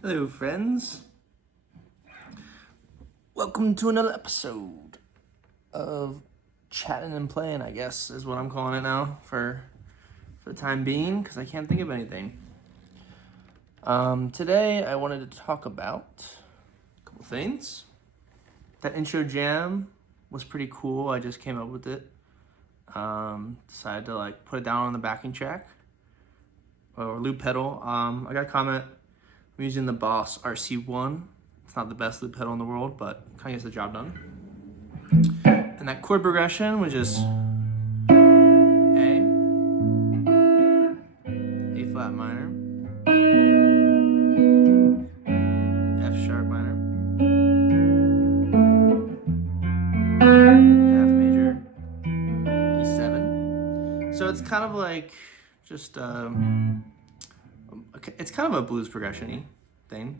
Hello friends, welcome to another episode of chatting and playing, I guess is what I'm calling it now for the time being, because I can't think of anything. Today I wanted to talk about a couple things. That intro jam was pretty cool. I just came up with it. Decided to put it down on the backing track or loop pedal. I got a comment. I'm using the Boss RC1. It's not the best loop pedal in the world, but kind of gets the job done. And that chord progression was just A flat minor, F sharp minor, F major, E7. So it's kind of like just it's kind of a blues progression-y thing.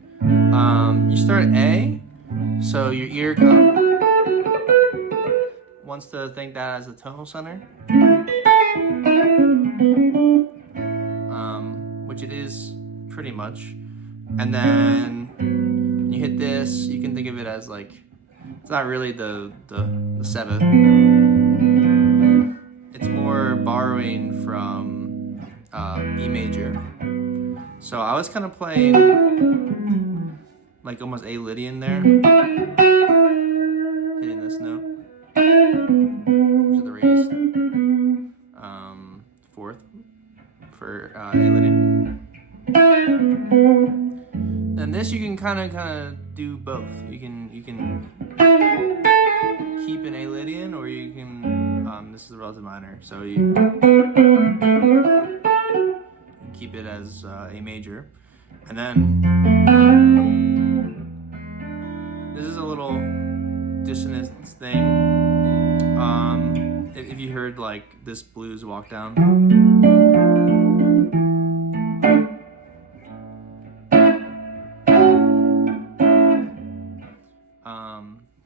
You start at A, so your ear kind of wants to think that as the tonal center, which it is pretty much. And then when you hit this, you can think of it as it's not really the seventh. It's more borrowing from E major. So I was kind of playing almost a Lydian there, hitting this note, which is the raised fourth for a Lydian. And this you can kind of do both. You can keep an A Lydian, or you can this is a relative minor, so you keep it as A major. And then this is a little dissonance thing. If you heard this blues walk down,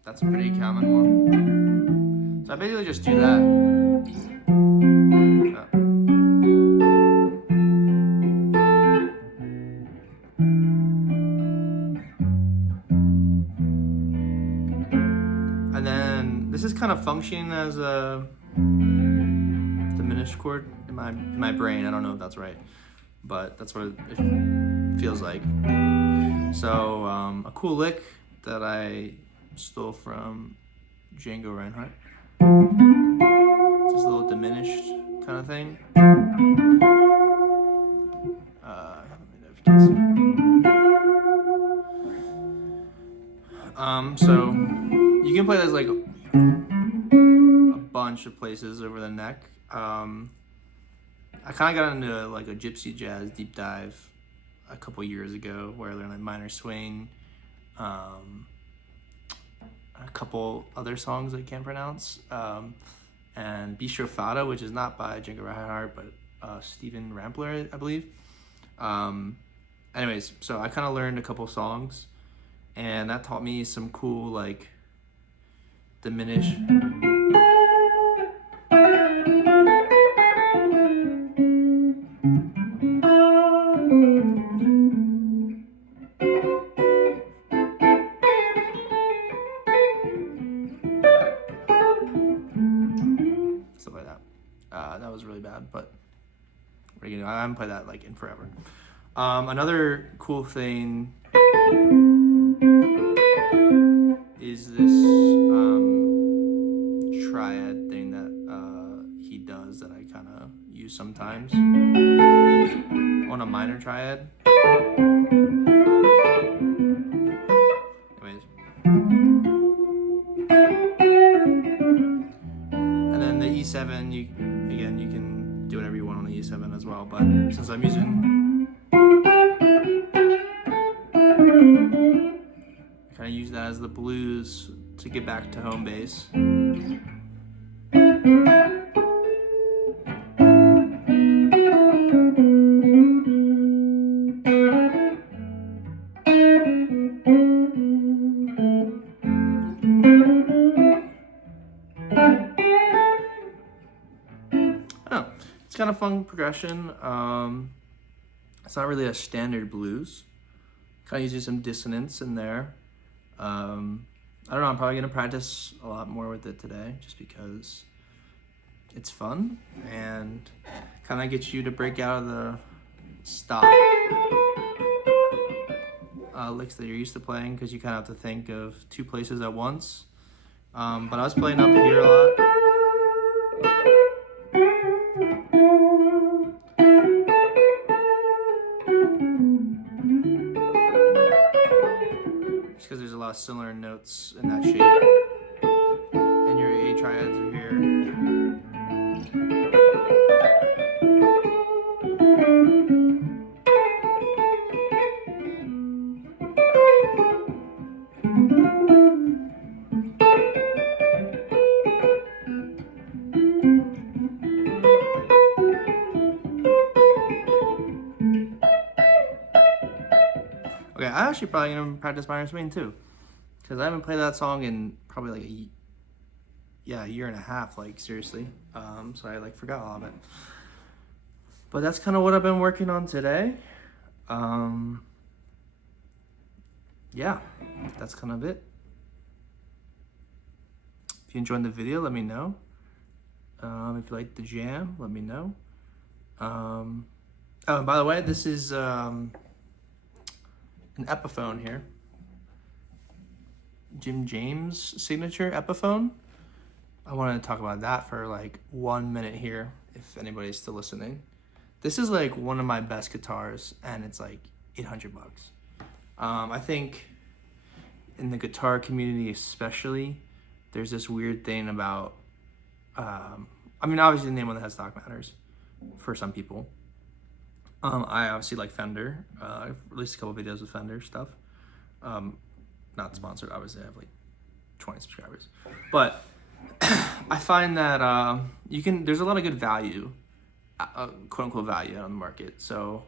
that's a pretty common one. So I basically just do that. And then this is kind of functioning as a diminished chord in my brain. I don't know if that's right, but that's what it feels like. So a cool lick that I stole from Django Reinhardt. It's just a little diminished kind of thing. So you can play this a bunch of places over the neck. I kind of got into a gypsy jazz deep dive a couple years ago, where I learned minor swing, a couple other songs I can't pronounce, and Bistro Fada, which is not by Django Reinhardt, but Stephen Rampler, I believe. Anyways, so I kind of learned a couple songs, and that taught me some cool diminished. Stuff like that. That was really bad, but what are you gonna do? I haven't played that in forever. Another cool thing minor triad. Anyways. And then the E7, you can do whatever you want on the E7 as well, but since I'm using, I kind of use that as the blues to get back to home base. Oh, it's kind of fun progression. It's not really a standard blues. Kind of using some dissonance in there. I don't know, I'm probably going to practice a lot more with it today just because it's fun and kind of gets you to break out of the stop licks that you're used to playing, because you kind of have to think of two places at once. But I was playing up here a lot. Just because there's a lot of similar notes in that shape. And your A triads are here. Okay, I actually probably gonna practice minor swing too, because I haven't played that song in probably like a year and a half, like seriously. So I like forgot all of it. But that's kind of what I've been working on today. Yeah, that's kind of it. If you enjoyed the video, let me know. If you like the jam, let me know. Oh, and by the way, this is an Epiphone here. Jim James signature Epiphone. I wanted to talk about that for like 1 minute here, if anybody's still listening. This is like one of my best guitars, and it's like $800. I think in the guitar community especially, there's this weird thing about, I mean, obviously the name on the headstock matters for some people. I obviously like Fender. I've released a couple videos with Fender stuff. Not sponsored, obviously. I have like 20 subscribers. But I find that there's a lot of good value, quote unquote value out on the market. So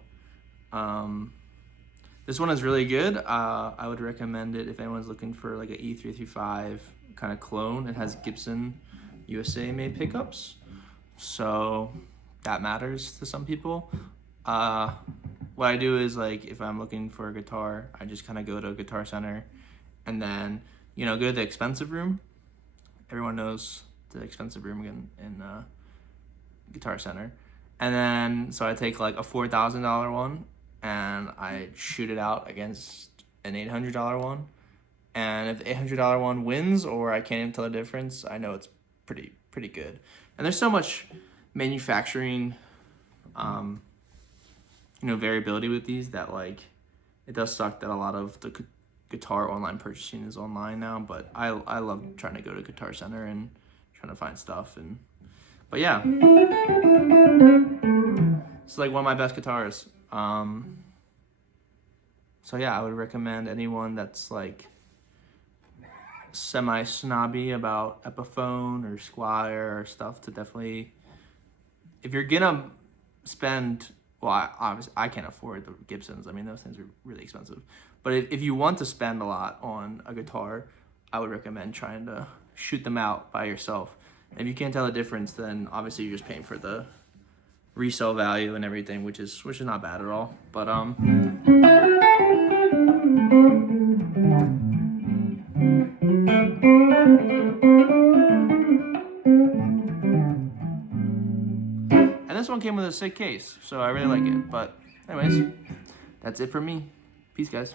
this one is really good. I would recommend it if anyone's looking for like an E335 kind of clone. It has Gibson USA made pickups. So that matters to some people. What I do is, like, if I'm looking for a guitar, I just kind of go to a Guitar Center and then, go to the expensive room. Everyone knows the expensive room in Guitar Center. And then, so I take like a $4,000 one and I shoot it out against an $800 one. And if the $800 one wins, or I can't even tell the difference, I know it's pretty good. And there's so much manufacturing, variability with these that, like, it does suck that a lot of the guitar online purchasing is online now, but I love trying to go to Guitar Center and trying to find stuff. But yeah, it's like one of my best guitars. So yeah, I would recommend anyone that's like semi-snobby about Epiphone or Squire or stuff to definitely, if you're gonna spend, well, obviously I can't afford the Gibsons. I mean, those things are really expensive. But if you want to spend a lot on a guitar, I would recommend trying to shoot them out by yourself. And if you can't tell the difference, then obviously you're just paying for the resale value and everything, which is not bad at all. But and this one came with a sick case, so I really like it. But anyways, that's it for me. Peace, guys.